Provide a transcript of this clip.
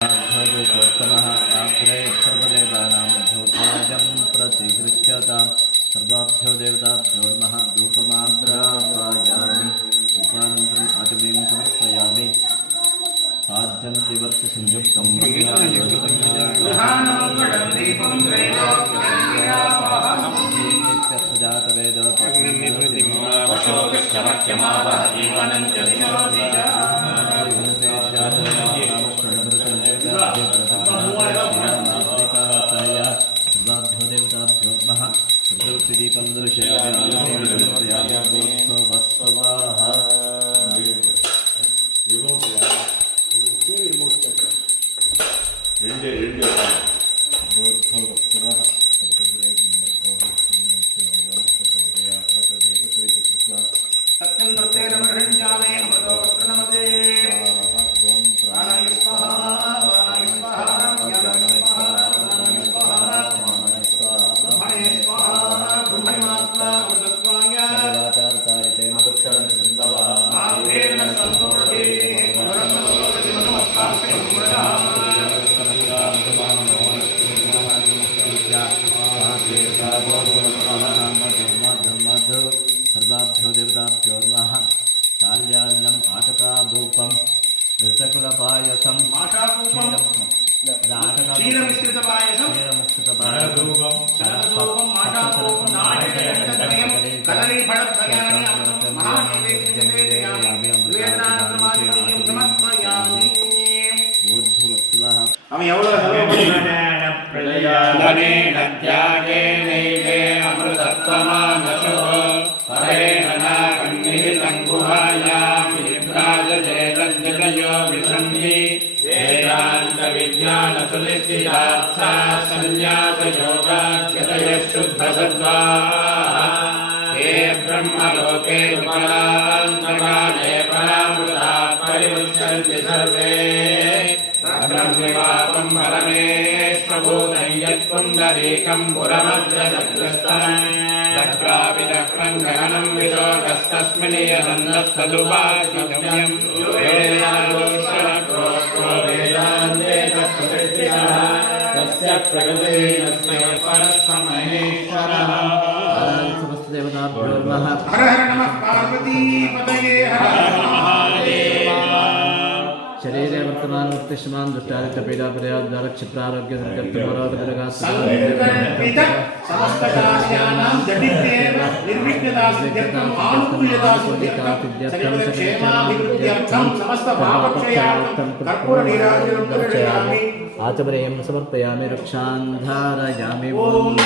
भगवतोत्तमः agro सर्वदेवानां भूतराजं प्रतिगृह्यतां सर्वाभ्यो देवताभ्यो नमः धूपमाग्रापयामि धूपानन्तरम् आचमनीं समर्पयामि आद्यं त्रिवर्षसंयुक्तं सर्वाभ्यो देवताभ्यो नमः दीपं सत्यं दत्तेन मृण्जामे अमृतो वस्त्रनमते ओम प्राणाय स्वाहा प्राणाय स्वाहा ज्ञानाय स्वाहा प्राणाय स्वाहा समानाय स्वाहा ब्रह्मणे स्वाहा ब्रह्ममात्मा अमृतत्वाय सर्वातारतारिते मधुक्षरं संतवा आभेन संपूर्णे गुणरत्नोदि नमस्कारते गुणः सर्वाभ्यो देवताभ्यो नमः शाल्यान्नम् आटकाभूपं रसकुलपायसं क्षीरमिश्रितपायसं क्षीरमुक्षितपायसं शरदोपं माषापूपं नारिकेलकदमयं कदलीफलद्वयानि महानैवेद्यं वेदान्तमादिनीयं समर्पयामि हम धनेन त्यागेनैवे अमृतत्वमानशो हरेण नागन्निहितं गुहायां विभ्राजते विसन्धि वेदान्तविज्ञानसुनिश्चितार्था सन्न्यासयोगाख्यतयः शुद्धसत्त्वाः हे ब्रह्मलोके विकलान्तकाले परामृताः परिमुच्यन्ति सर्वे ब्रह्मवापं परमेश्वभूतं यत्पुण्डरीकं पुरमद्रजग्रस्तम् दक्राविदक्रं गगनं विशोकस्तस्मिन् यदन्नस्तदुपाश्वम्यं वेदालोचनक्रोक्तो वेदान्ते तत्प्रतिष्ठितः तस्य प्रकृतिरस्य परस्य महेश्वरः समस्तदेवताभ्यो नमः हर हर नमः पार्वतीपतये हर हर महादेव शरीरे वर्तमान उत्तिष्ठमान दुष्टादित्य पीड़ा क्षिप्रारोग्य समस्त कार्याणां जटित्येव निर्विघ्नता सिद्ध्यर्थम् आनुकूल्यता सिद्ध्यर्थं क्षेमाभिवृद्ध्यर्थं समस्त पापक्षयार्थं कर्पूर नीराजनं दर्शयामि आचमनीयं समर्पयामि रक्षां धारयामि ओम